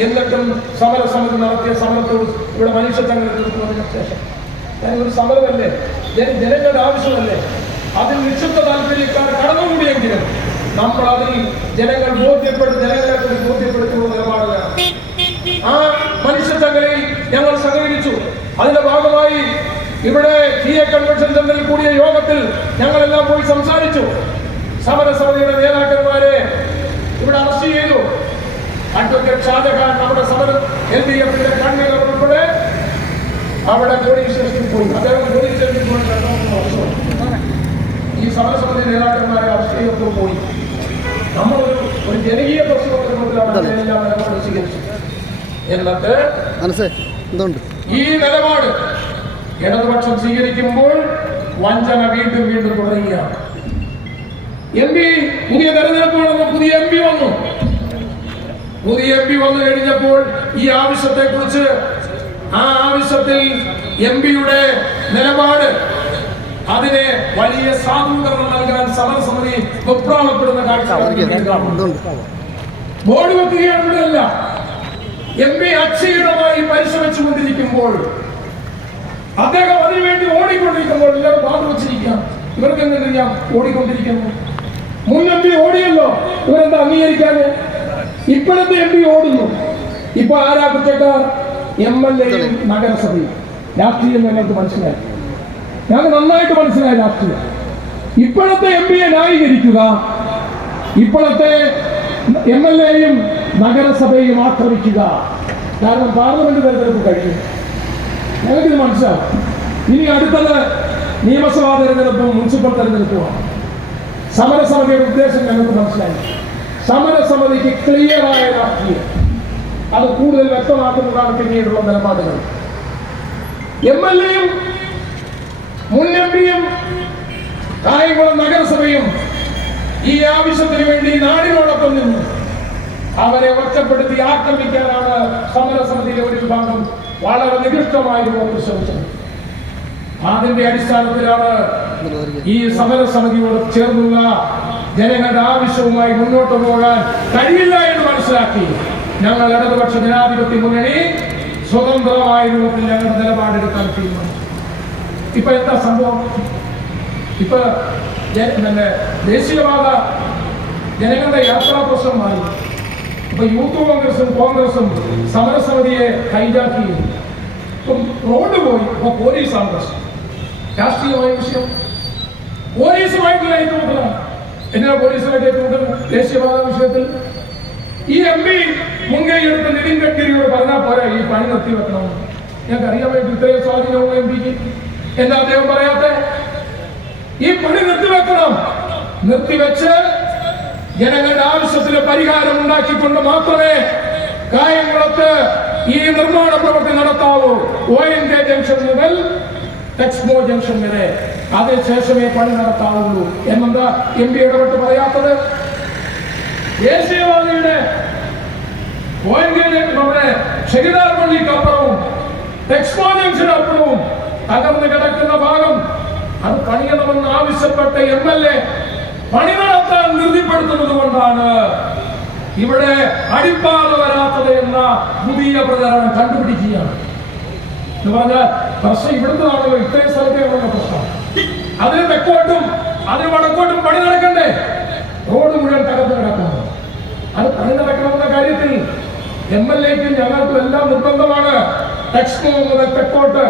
എന്നിട്ടും സമരസമിതി നടത്തിയ സമരത്തോട് ഇവിടെ മനുഷ്യ തങ്ങൾ തീർക്കുന്നതിന് ശേഷം. ഞാനൊരു സമരമല്ലേ? ജന- ജനങ്ങളുടെ ആവശ്യമല്ലേ? അതിൽ നിക്ഷിപ്ത താല്പര്യക്കാർ കടന്നുകൂടിയെങ്കിലും നമ്മൾ അതിൽ ജനങ്ങൾ ബോധ്യപ്പെട്ട് ജനങ്ങളെ കൂടി ബോധ്യപ്പെടുത്തിയുള്ള നിലപാട് ആ മനുഷ്യ തങ്ങളിൽ ഞങ്ങൾ സഹകരിച്ചു. അതിന്റെ ഭാഗമായി ഇവിടെ ടി എ കൺവെൻഷൻ സെന്ററിൽ കൂടിയ യോഗത്തിൽ ഞങ്ങളെല്ലാം പോയി സംസാരിച്ചു. സമരസമിതിയുടെ നേതാക്കന്മാരെ ഇവിടെ അറസ്റ്റ് ചെയ്തു. അഡ്വക്കേറ്റ് ഷാജഹാൻ നമ്മുടെ സമരം എൽ ഡി എഫിന്റെ കണ്ണുകൾ ഉൾപ്പെടെ അവിടെ സ്റ്റേഷനിൽ പോയി അദ്ദേഹം സ്റ്റേഷനിൽ പോയി രണ്ടാമത്തെ വർഷം ഈ സമരസമിതി നേതാക്കന്മാരെ ചെയ്തപ്പോൾ പോയി. നമ്മളൊരു ഒരു ജനകീയ പ്രശ്നത്തിലാണ് എന്നിട്ട് എന്തുണ്ട്? ഈ നിലപാട് ഇടതുപക്ഷം സ്വീകരിക്കുമ്പോൾ വഞ്ചന വീണ്ടും വീണ്ടും തുടരുകയാണ്. എം പി പുതിയ തെരഞ്ഞെടുപ്പ് നടന്നു പുതിയ എം പി വന്നു പുതിയ എം പി വന്നു കഴിഞ്ഞപ്പോൾ ഈ ആവശ്യത്തെ കുറിച്ച് ആ ആവശ്യത്തിൽ എം പിയുടെ നിലപാട് അതിനെ വലിയ സാധൂകരണം നൽകാൻ സമരസമിതി വെപ്രാളപ്പെടുന്ന കാഴ്ച ബോർഡ് വെക്കുകയാണെന്നല്ല എം പി അക്ഷീണമായി പരിശ്രമിച്ചു കൊണ്ടിരിക്കുമ്പോൾ അദ്ദേഹം അതിനുവേണ്ടി ഓടിക്കൊണ്ടിരിക്കുമ്പോൾ എല്ലാവരും ബാധ വെച്ചിരിക്കാം ഇവർക്ക് എന്തെങ്കിലും ഞാൻ ഓടിക്കൊണ്ടിരിക്കുന്നു. മുൻ എം പി ഓടിയല്ലോ. ഇവരെന്താ അംഗീകരിക്കാന്? ഇപ്പോഴത്തെ എം പി ഓടുന്നു. ഇപ്പൊ ആരാ കുറ്റക്കാർ എം എൽ എയും നഗരസഭയും. രാഷ്ട്രീയം ഞങ്ങൾക്ക് മനസ്സിലായി. ഞങ്ങൾക്ക് നന്നായിട്ട് മനസ്സിലായി രാഷ്ട്രീയം. ഇപ്പോഴത്തെ എം പിയെ ന്യായീകരിക്കുക. ഇപ്പോഴത്തെ എം എൽ എയും നഗരസഭയും ആക്രമിക്കുക. കാരണം പാർലമെന്റ് തെരഞ്ഞെടുപ്പ് കഴിഞ്ഞു. ഞങ്ങൾക്കിത് മനസ്സിലാവും ഇനി അടുത്തത് നിയമസഭാ തെരഞ്ഞെടുപ്പും മുനിസിപ്പൽ തെരഞ്ഞെടുപ്പുമാണ്. സമരസമിതിയുടെ ഉദ്ദേശം ഞങ്ങൾക്ക് മനസ്സിലായി. സമരസമിതിക്ക് ക്ലിയറായ രാഷ്ട്രീയം. അത് കൂടുതൽ വ്യക്തമാക്കുന്നതാണ് പിന്നീടുള്ള നിലപാടുകൾ. എം എൽ എയും മുൻ എം പിയും കായംകുളം നഗരസഭയും ഈ ആവശ്യത്തിന് വേണ്ടി നാടിനോടൊപ്പം നിന്നു അവരെ ഒറ്റപ്പെടുത്തി ആക്രമിക്കാനാണ് സമരസമിതിയിലെ ഒരു വിഭാഗം വളരെ നികൃഷ്ടമായ രൂപത്തിൽ ശ്രമിച്ചത്. അതിന്റെ അടിസ്ഥാനത്തിലാണ് ഈ സമരസമിതിയോട് ചേർന്നുള്ള ജനങ്ങളുടെ ആവശ്യവുമായി മുന്നോട്ട് പോകാൻ കഴിയില്ല എന്ന് മനസ്സിലാക്കി. ഞങ്ങൾ ഇടതുപക്ഷ ജനാധിപത്യ മുന്നണി സ്വതന്ത്രമായ രൂപത്തിൽ ഞങ്ങളുടെ നിലപാടെടുക്കാൻ തീരുമാനിച്ചു. ഇപ്പൊ എന്താ സംഭവം? ഇപ്പൊ പിന്നെ ദേശീയവാദ ജനങ്ങളുടെ യാത്രാ പ്രശ്നം മാറി. ഇപ്പൊ യൂത്ത് കോൺഗ്രസും കോൺഗ്രസും സമരസമിതിയെ ഹൈജാക്കി ഇപ്പം റോഡ് പോയി. ഇപ്പൊ പോലീസാണ് പ്രശ്നം? രാഷ്ട്രീയമായ വിഷയം. പോലീസുമായിട്ടുള്ള ഏറ്റുമുട്ടലാണ്. എന്തിനാ പോലീസിനെ ഏറ്റുമുട്ടുന്നത് ദേശീയപാത വിഷയത്തിൽ ഈ എം പി മുൻകൈ എടുത്ത് നിതിൻ ഗഡ്കരിയോട് പറഞ്ഞാൽ പോരാ ഈ പണി നിർത്തി വെക്കണമെന്ന് ഞങ്ങൾക്ക് അറിയാൻ വേണ്ടി ഇത്രയും സ്വാധീനമുള്ള എം പിക്ക്. എന്താ അദ്ദേഹം പറയാത്ത? ഈ പണി നിർത്തിവെക്കണം. നിർത്തിവെച്ച് ജനങ്ങളുടെ ആവശ്യത്തിന് പരിഹാരം ഉണ്ടാക്കിക്കൊണ്ട് മാത്രമേ കായംകുളത്ത് ഈ നിർമ്മാണ പ്രവൃത്തി നടത്താവൂ. ഒ എൻ കെ ജംഗ്ഷൻ മുതൽ എക്സ്മോ ജംഗ്ഷൻ വരെ. അതിനുശേഷമേ പണി നടത്താവുള്ളൂ. എന്നെന്താ എം പി ഇടപെട്ട് പറയാത്തത്? ദേശീയവാദിയുടെ ഒ എൻ കെ നമ്മുടെ ഷെഹിദാർ പള്ളിക്കപ്പുറവും എക്സ്മോ ജംഗ്ഷൻ അപ്പുറവും തകർന്ന് കിടക്കുന്ന ഭാഗം അത് പണിയണമെന്ന് ആവശ്യപ്പെട്ട എം എൽ എ പണി നടത്താൻ നിർത്തിപ്പെടുത്തുന്നത് കൊണ്ടാണ് ഇവിടെ അടിപ്പാത വരാത്തത് എന്ന പുതിയ പ്രചാരണം കണ്ടുപിടിക്കുകയാണ്. എന്ന് പറഞ്ഞാൽ പ്രശ്നം ഇവിടുത്തെ ആണല്ലോ പ്രശ്നം അതിന് തെക്കോട്ടും അതിന് വടക്കോട്ടും പണി നടക്കണ്ടേ? റോഡ് മുഴുവൻ തകർന്നു കിടക്കുന്നു. അത് പണി നടക്കണമെന്ന കാര്യത്തിൽ എം എൽ എക്കും ഞങ്ങൾക്കും എല്ലാം നിർബന്ധമാണ്. മുതൽ തെക്കോട്ട്.